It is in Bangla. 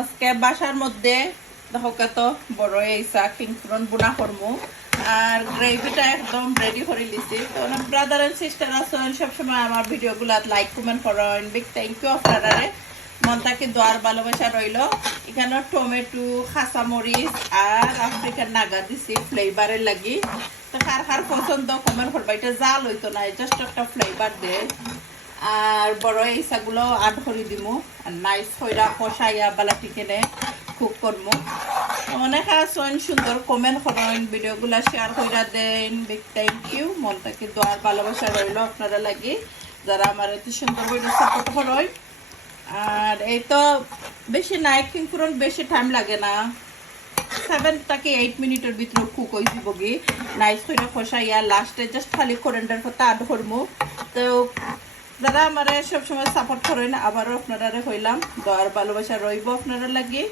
আজকে বাসার মধ্যে দেখো কত বড় এইসা কিংফ্রন বুনা করমু আর গ্রেভিটা একদম রেডি করে লিছি। তো ব্রাদার এন্ড সিস্টার আছেন সবসময় আমার ভিডিওগুলো লাইক কমেন্ট করেন, বিগ থ্যাংক ইউ আপনারা। মন থেকে দোয়ার ভালোবাসা রইল। এখানে টমেটো, কাঁচামরিচ আর আফ্রিকান নাগা দিছি ফ্লেভারের লাগি। তো কার কার পছন্দ কমেন্ট করবা। এটা জাল হইতো না, জাস্ট একটা ফ্লেভার দেয়। আর বড় এইসাগুলো আড করে দিমু আর নাইস হইরা কষাইয়া বালাটি কেনে কুক করমু। অনেক আসেন সুন্দর কমেন্ট করেন, ভিডিওগুলো শেয়ার কইরা দেন, বিগ থ্যাংক ইউ। মন থেকে দোয়ার ভালোবাসা রইল আপনারা লাগি যারা আমার এত সুন্দর ভিডিও সাপোর্ট করেন। আর এই তো বেশি নাই কিংফ্রন, বেশি টাইম লাগে না, 7 থেকে 8 মিনিটের ভিতরে কুক হয়ে দিব গি। নাইস করে কষাইয়া লাস্টে জাস্ট খালি কোরেন্ডার পাতা আড করমু। তো যারা আমার সবসময় সাপোর্ট করেন আবারও আপনারা হইলাম দোয়ার ভালোবাসা রইব আপনারা লাগি।